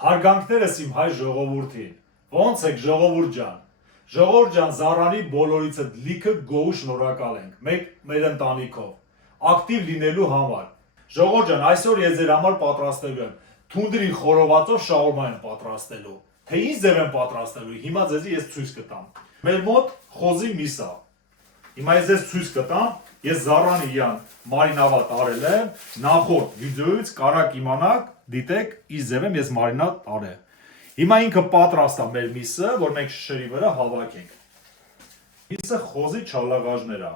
Հարգանքներս իմ հայ ժողովրդին, ոնց եք ժողովուրդ ջան, ժողովուրդ ջան Զարանի բոլորիցը լիքը գոհ շնորհակալ ենք, մեկ մեր ընտանիքով, ակտիվ լինելու համար, ժողովուրդ ջան այսօր ես ձեր համար պատրաստելու եմ, թունդրի խորովածով շաուրմա եմ պատրաստելու, թե ինչ ձև եմ պատրաստելու, հիմա ձեզի ես ցույց կտամ, մեր մոտ խոզի միս է, հիմա ես ձեզ ցույց կտամ, ես Զարանի յան մարինավատ արել եմ, նախորդ վիդեոից կարաք իմանաք, դիտեք, ինչ ձև եմ ես մարինատ արել։ Հիմա ինքը պատրաստ է մեր միսը, որ մենք շշերի վրա հավաքենք։ Միսը խոզի չալաղաժներ է։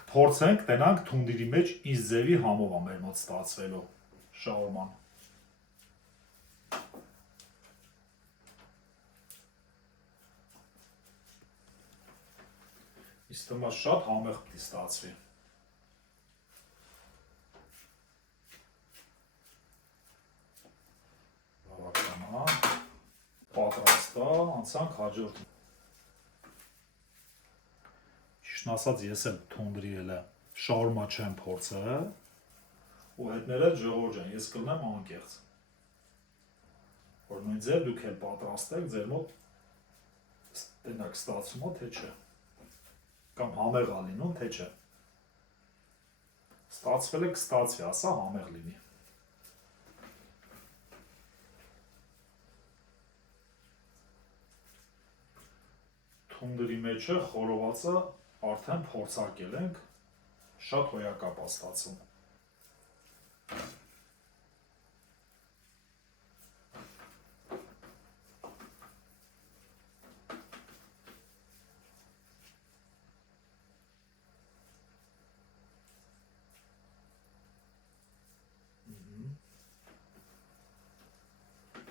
Կփորձենք, տենանք թունդիրի մեջ ինչ ձևի համով է մեր մոտ ստացվելու շաուրման։ Իսկ թվում է շատ համեղ պիտի ստացվի։ Բավականա, պատրաստ է, անցանք հաջորդ։ Ճիշտն ասած ես էլ թունդրի էլ շաուրմա չեմ փորձել, ու հետները ժողովուրդ ջան, ես կլնեմ անկեղծ, որ նույն ձև դուք էլ պատրաստեք, ձեր մոտ տենակ ստացվում է, թե չէ, կամ համեղ ա լինում, թե չէ, ստացվել է կստացվի, ասա համեղ լինի։ Թունդրի մեջը խորովածը արդեն փորձարկել ենք, շատ հոյակապ է ստացվում։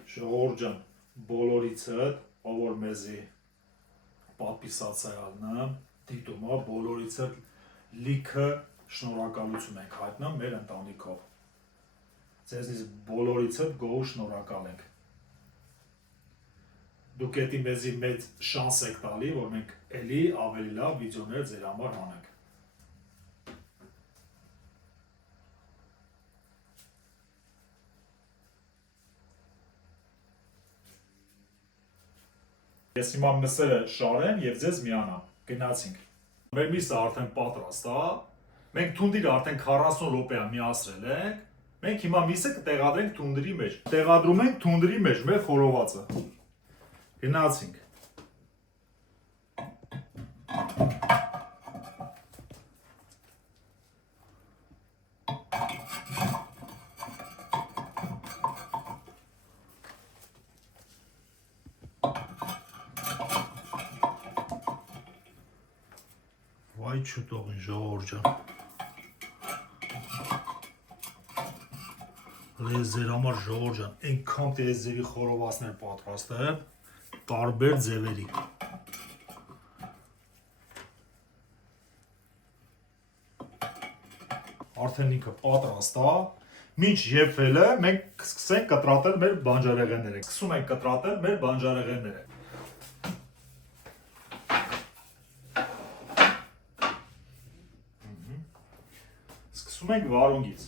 Ժողովուրդ ջան, բոլորիցդ, ով որ մեզի պատպիսացիալն դիտում է, բոլորիցդ լիքը շնորհակալություն ենք հայտնում մեր ընտանիքով։ Ձեզնից բոլորիցդ գոհ շնորհակալ ենք։ Դուք էդի մեզի մեծ շանս եք տալի, որ մենք էլի ավելի լավ վիդեոներ ձեր համար հանենք։ Ես հիմա մսերը շարեմ և ձեզ միանամ, գնացինք։ Մեր միսը արդեն պատրաստ է, մենք թունդիրը արդեն 40 րոպե միացրել ենք, մենք հիմա միսը կտեղադրենք թունդրի մեջ, տեղադրում ենք թունդրի մեջ մեր խորովածը, գնացինք։ Վայ չուտողին ժողովուրդ ջան, ես ձեր համար ժողովուրդ ջան, այնքան տես ձևի խորովածներ պատրաստել, տարբեր ձևերի։ Արդեն ինքը պատրաստ է, մինչ եփվելը մենք կսկսենք կտրատել մեր բանջարեղենները, սկսում ենք կտրատել մեր բանջարեղենները։ Սկսում ենք վարունգից։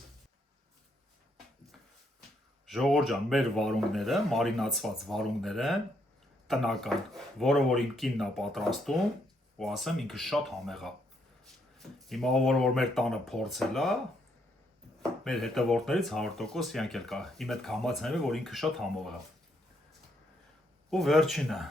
Ժողովուրդ ջան, մեր վարունգները, մարինացված վարունգները տնական, որը որ իմ կինն է պատրաստում, ու ասեմ ինքը շատ համեղ է։ Հիմա որ մեր տանը փորձել է, մեր հետևորդներից 100% իրանք էլ կա։ Իմ հետ համաձայնվել է, որ ինքը շատ համեղ է։ Ու վերջինը։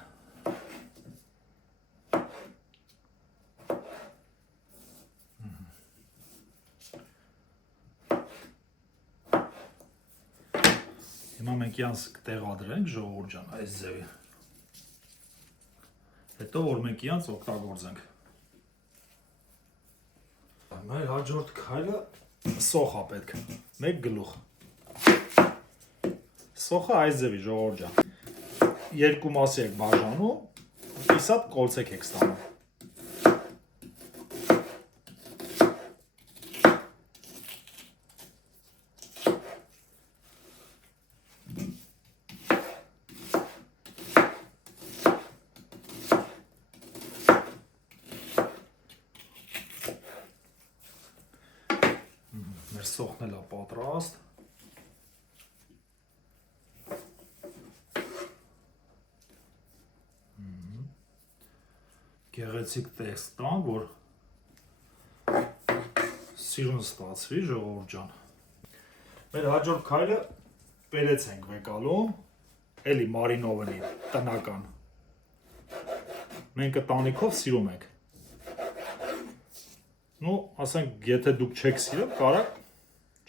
Հիմա մենք յանց կտեղադրենք ժողովուրդ ջան այս ձևի, հետո որ մենք յանց օգտագործենք։ Մեր հաջորդ քայլը սոխ է պետք, մեկ գլուխ։ Սոխը այս ձևի ժողովուրդ ջան, երկու մասի եք բաժանում, կիսատ կոլցեք եք ստանում։ Մեր սոխն էլ է պատրաստ։ գեղեցիկ տեքստ տան, որ սիրուն ստացվի, ժողովուրդ ջան։ Մեր հաջորդ քայլը պերեց ենք վեկալում, էլի մարինովնի տնական։ Մենք տանիքով սիրում ենք։ Ну, ասենք, եթե դուք չեք սիրում, կարակ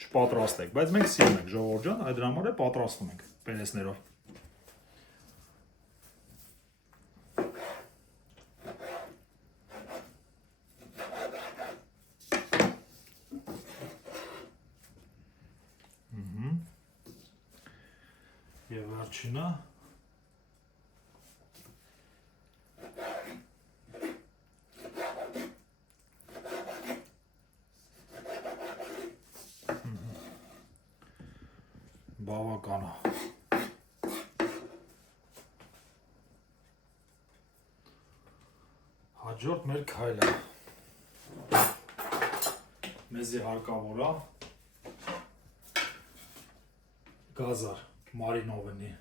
չպատրաստեք, բայց մենք սիրում ենք, ժողովուրդ ջան, այդ համար է պատրաստում ենք պերեցներով։ Եվ վերջինը բավական է։ Հաջորդ մեր քայլը մեզի հարկավոր է գազար մարինովնի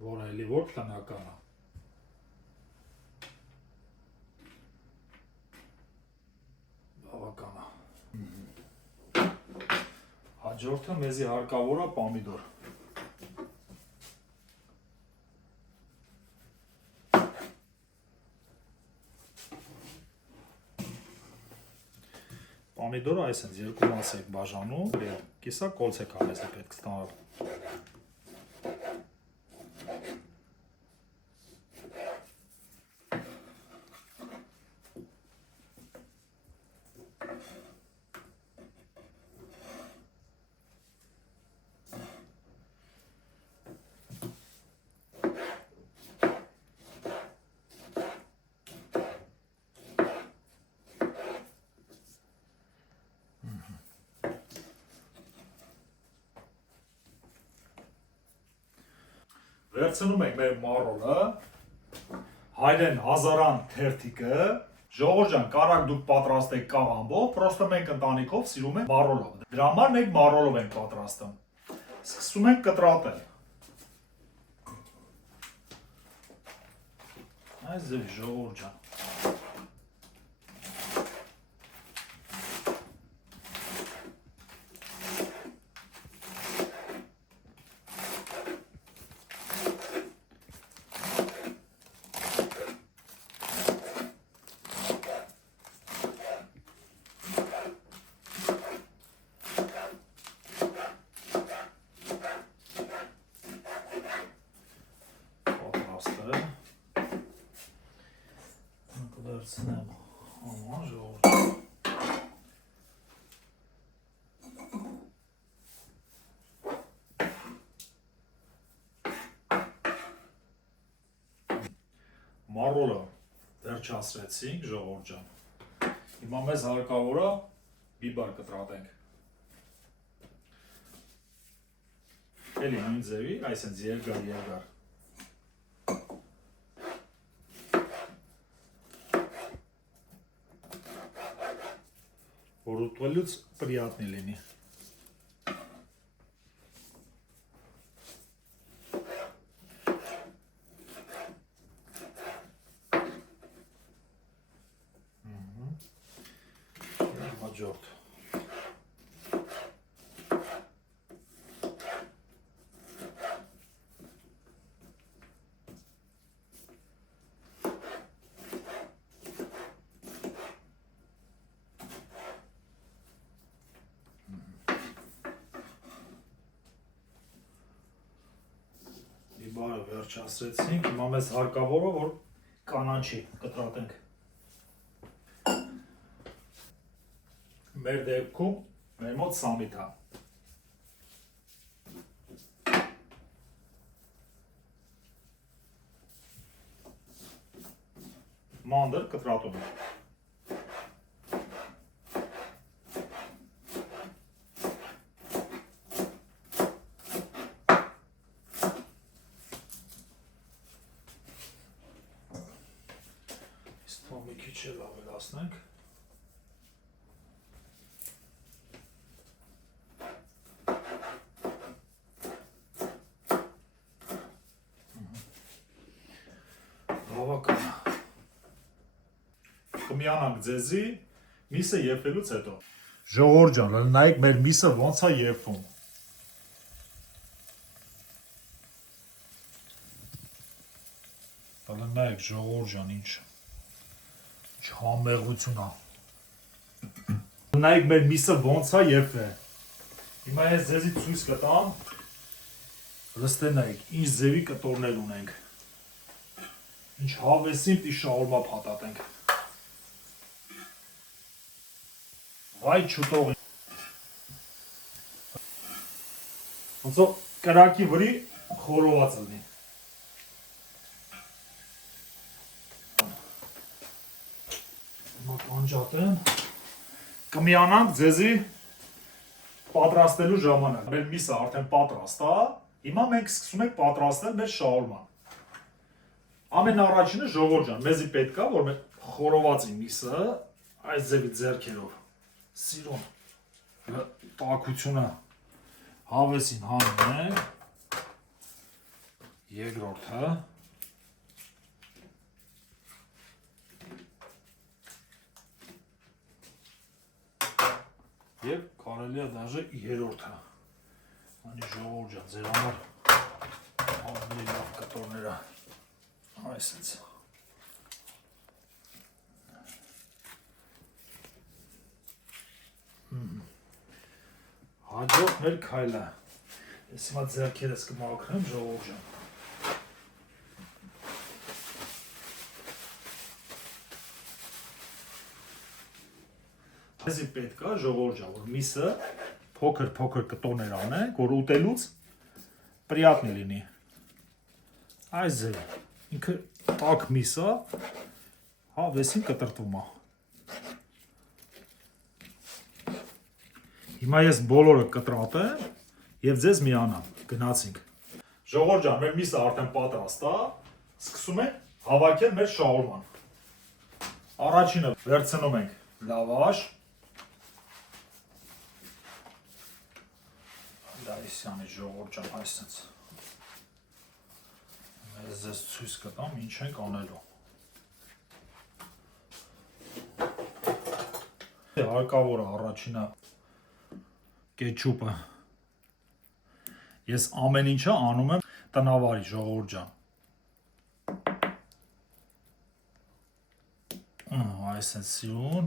որը էլի որ տնական է։ Բավական է։ Հաջորդը մեզի հարկավոր է պամիդոր։ Պամիդորը այսպես երկու մաս եք բաժանում, կիսա կոլց եք արես է պետք ստանալ։ Վերցնում ենք մեր մարոլը, հայրեն հազարան թերթիկը, ժողովուրդ ջան, կարակ դուք պատրաստեք կաղամբով, պրոստը մենք ընտանիքով սիրում ենք մարոլով։ Դրա համար մենք մարոլով ենք պատրաստում։ Սկսում ենք կտրատել։ Այս ձևի ժողովուրդ ջան։ Դարձնեմ աման ժողովուրդ։ Մարոլը վերջացրեցինք ժողովուրդ ջան։ Հիմա մեզ հարկավոր է բիբար կտրատենք։ Էլի նույն ձևի, այսպես երկար։ Որ ուտվելուց պրիատնի լինի։ Հաջորդ։ Բիբարը վերջացրեցինք, հիմա մեզ հարկավոր է, որ կանաչի կտրատենք։ Մեր դեպքում մեր մոտ սամիտ է։ Մանդր կտրատում է։ Մի քիչ էլ ավելացնենք։ կմիանանք ձեզի միսը եփելուց հետո։ Ժողովուրդ ջան, նայեք մեր միսը ոնց է եփվում։ Հələ նայեք ժողովուրդ ջան, ինչ համեղություն է։ Նայեք մեր միսը ոնց է եփվել։ Հիմա ես ձեզի ցույց կտամ։ Լստե նայեք, ինչ ձևի կտորներ ունենք։ Ինչ հավեսին պիտի շաուրմա փաթաթենք։ Վայ չուտող։ Ոնց որ կրակի վրի խորոված լինի։ Հիմա կանջատեմ։ Կմիանանք ձեզի պատրաստելու ժամանակ։ Մեր միսը արդեն պատրաստ է։ Հիմա մենք սկսում ենք պատրաստել մեր շաուրման։ Ամենառաջինը ժողովուրդ ջան, մեզի պետք է որ մեր խորովածի միսը այս ձևի ձեռքերով սիրուն տաքությունը հավեսին հանում ենք։ Երկրորդը Եվ կարելի է դաժե երրորդը։ Անի ժողովուրդ ջան, ձեր համար ավելի լավ կտորները այսպես։ Հաջորդ մեր քայլը։ Ես հիմա ձեռքերս կմաքրեմ ժողովուրդ ջան։ Այսի պետք է ժողովուրդ ջան, որ միսը փոքր կտորներ անենք, որ ուտելուց պրիատնի լինի։ Այս ձևը։ Ինքը տաք միսը հավեսին կտրտվում է։ Հիմա ես բոլորը կտրատեմ եւ ձեզ միանամ։ Գնացինք։ Ժողովուրդ ջան, մեր միսը արդեն պատրաստ է։ Սկսում ենք հավաքել մեր շաուրման։ Առաջինը վերցնում ենք լավաշ։ Դայսյանի ժողովուրդ ջան, այսպես։ Ես ձեզ ցույց կտամ ինչ ենք անելու։ Հարկավոր է առաջինը կեչուպը։ Ես ամեն ինչը անում եմ տնավարի ժողովուրդ ջան։ Այսպես սիրուն։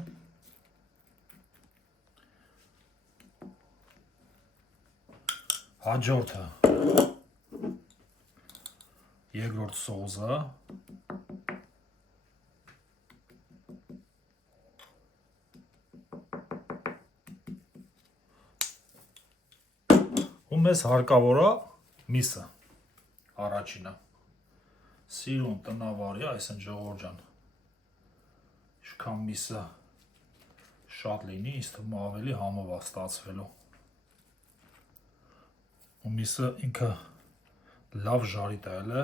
Հաջորդը երկրորդ սոուսը ու մեզ հարկավոր է միսը առաջինը սիրուն տնավարի այսինքն ժողովուրդ ջան ինչքան միսը շատ լինի ինձ թվում է ավելի համով է ստացվելու ու միսը ինքը լավ ժարի տայել է,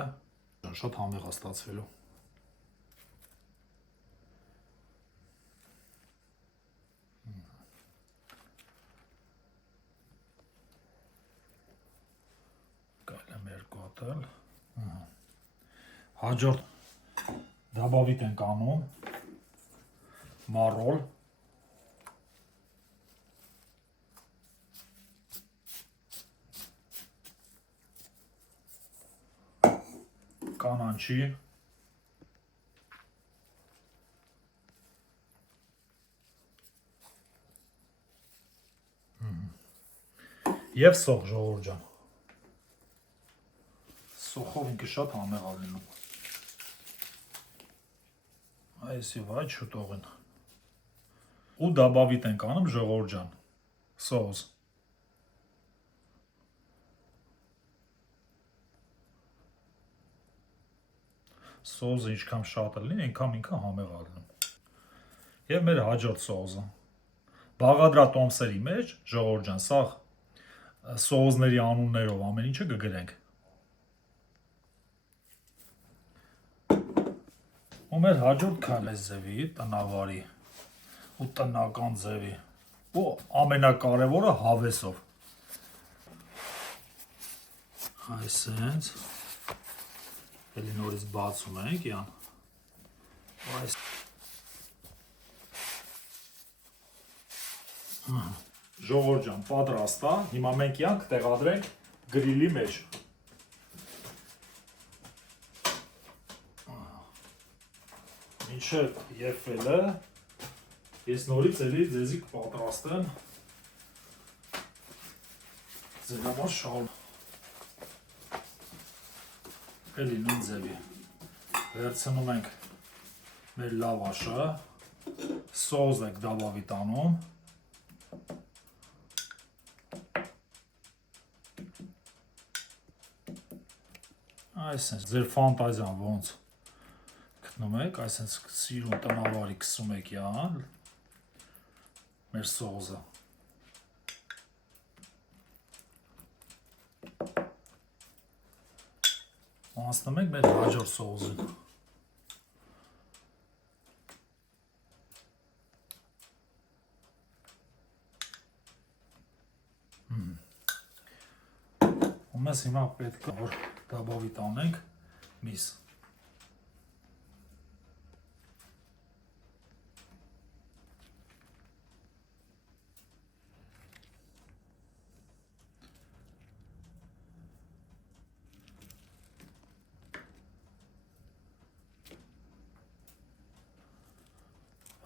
շատ համեղ է ստացվելու։ Կարելի է երկու հատել։ Հաջորդ դաբավիտ ենք անում, մարոլ։ Կանանչի և սոխ ժողովուրդ ջան սոխով ինքը շատ համեղ է լինում այս եւ այդ շուտով են ու դաբավիտ ենք անում ժողովուրդ ջան սոուս սոուսը ինչքան շատ է լինի, այնքան ինքը համեղ է լինում։ Եվ մեր հաջորդ սոուսը։ Բաղադրա տոմսերի մեջ, ժողովուրդ ջան, սա սոուսների անուններով ամեն ինչը կգրենք։ Ու մեր հաջորդ քայլը ձևի, տնավարի ու տնական ձևի։ Ու ամենակարևորը հավեսով։ Այսենց Էլի նորից բացում ենք, յան։ Այս Ժողովուրդ ջան, պատրաստ է։ Հիմա մենք յանք տեղադրենք գրիլի մեջ։ Մինչև եփվելը ես նորից էլի ձեզի կպատրաստեմ ձեր համար շալ։ Էլի նույն ձևի վերցնում ենք մեր լավաշը, սոուս ենք դաբավիտ անում, այսինքն ձեր ֆանտազիան ոնց գտնում եք, այսինքն սիրուն տնավարի քսում եք յան մեր սոուսը, անցնում ենք մեր հաջորդ սոուսին։ ու մեզ հիմա պետք է որ դաբավիտ անենք միս։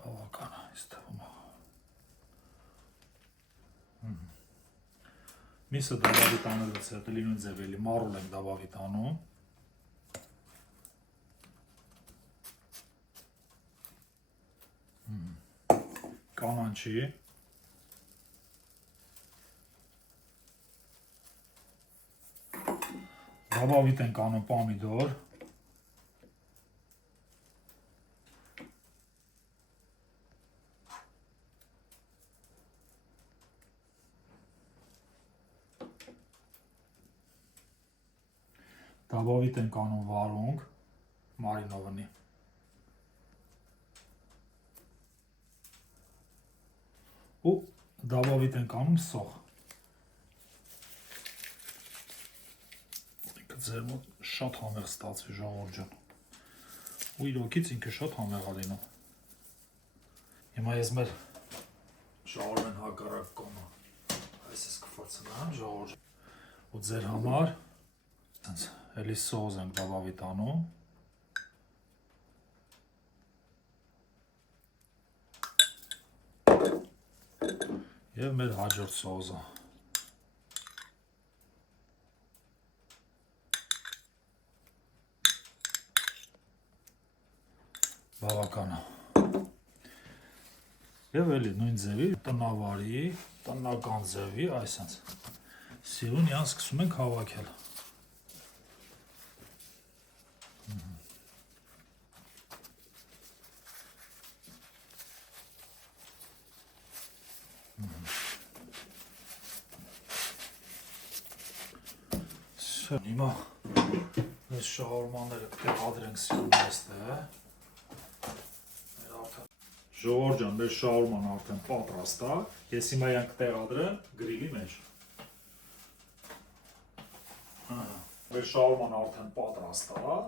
Բավական է այս թվում։ Միսը դաբավիտ անելուց հետո լինում ձև էլի մարուլ ենք դաբավիտ անում։ Կանանչի։ Դաբավիտ ենք անում պամիդոր։ Դաբավիտ ենք անում վարունգ, մարինովնի։ Ու դաբավիտ ենք անում սող։ Ինքը ձեր մոտ շատ համեղ ստացվի ժողովուրդ ջան։ Ու իրոքից ինքը շատ համեղ է լինում։ Հիմա ես մեր շաուրմեն հակառակ կոմը այսպես կֆրցնեմ ժողովուրդ ջան։ Ու ձեր համար էլի սոուս ենք դաբավիտ անում։ Եվ մեր հաջորդ սոուսը։ Բավական է։ Եվ էլի նույն ձևի տնավարի, տնական ձևի, այսինքն սիրուն յան սկսում ենք հավաքել։ Հիմա մեր շաուրմաները կտեղադրենք սիրուն այստեղ։ Ժողովուրդ ջան, մեր շաուրման արդեն պատրաստ է։ Ես հիմա յան կտեղադրեմ գրիլի մեջ։ Մեր շաուրման արդեն պատրաստ է։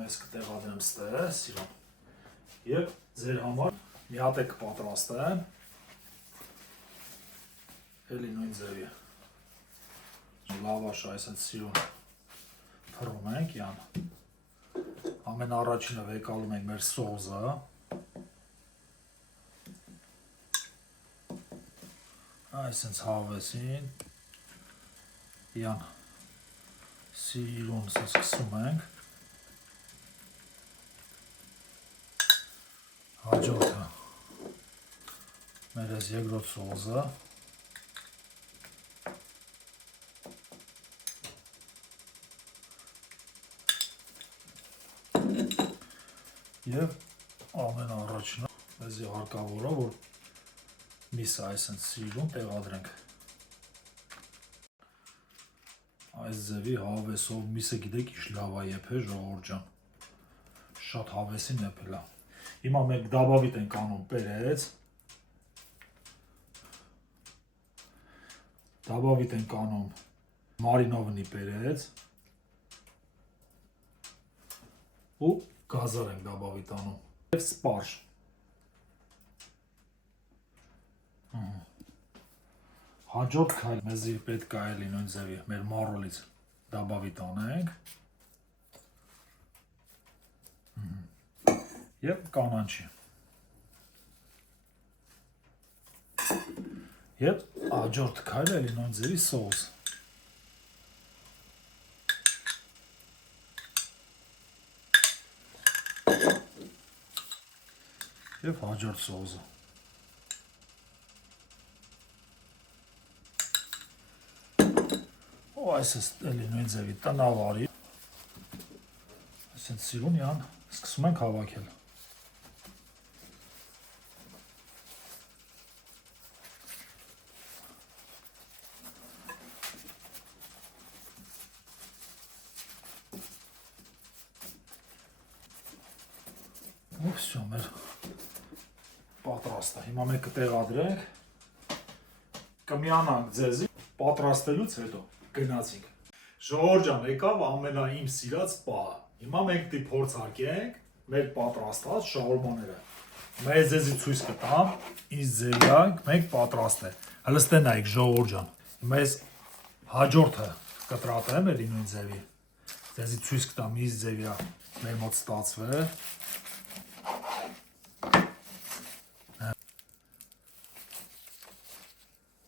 Մեզ կտեղադրեմ ստեղ, սիրուն։ Եվ ձեր համար մի հատ է կպատրաստեմ։ Էլի նույն ձևի։ Լավաշ այսպես սիրուն փռում ենք յան։ Ամեն առաջինը վեկալում ենք մեր սոուսը։ Այսպես հավեսին յան սիրուն սկսում ենք։ Հաջորդը մեր այս երկրորդ սոուսը։ Եվ ամեն առաջինը մեզի հարկավոր է, որ միսը այսպես սիրուն տեղադրենք։ Այս ձևի հավեսով միսը գիտեք ինչ լավ է եփել ժողովուրդ ջան։ Շատ հավեսին եփել է։ Հիմա մենք դաբավիտ ենք անում պերեց։ Դաբավիտ ենք անում մարինովնի պերեց։ Ու գազար ենք դաբավիտ անում։ Եվ սպարժ։ Հաջորդ քայլ մեզի պետք է էլի նույն ձևի մեր մառոլից դաբավի տանենք եւ կանանչի եւ հաջորդ քայլը էլի նույն ձևի սոուս եւ հաջորդ սոուսը այս է էլի նույն ձևի տնավարի այսինքն սիրուն յան սկսում ենք հավաքել ու всё մեր պատրաստ է հիմա մենք կտեղադրենք կմիանանք ձեզի պատրաստելուց հետո գնացինք ժողովուրդ ջան եկավ ամենաիմ սիրած պահը հիմա մենք դի փորձարկենք մեր պատրաստած շաուրմաները մեզ ձեզի ցույց կտամ ինչ ձևի մենք պատրաստ է հլստենայք ժողովուրդ ջան հիմա ես հաջորդը կտրատեմ էլի նույն ձևի ձեզի ցույց կտամ ինչ ձևի է մեր մոտ ստացվել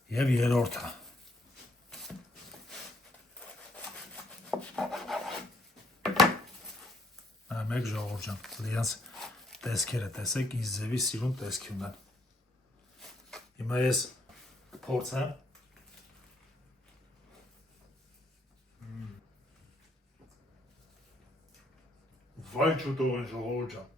եւ երրորդը մեկ ժողովուրդ ջան դրանց տեսքերը տեսեք ինչ ձևի սիրուն տեսքի ունեն հիմա ես կփորձեմ վայ չուտող են ժողովուրդ ջան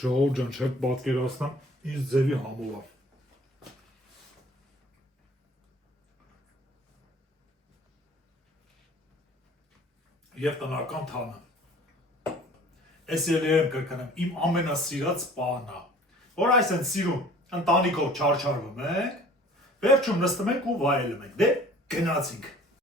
ժողովուրդ ջան չեք պատկերացնեմ ինչ ձևի համով է եւ տնական թանը ես ելերեմ կրկնեմ իմ ամենասիրած պահն է որ այս են սիրուն ընտանիքով չարչարվում ենք վերջում նստում ենք ու վայելում ենք դե գնացինք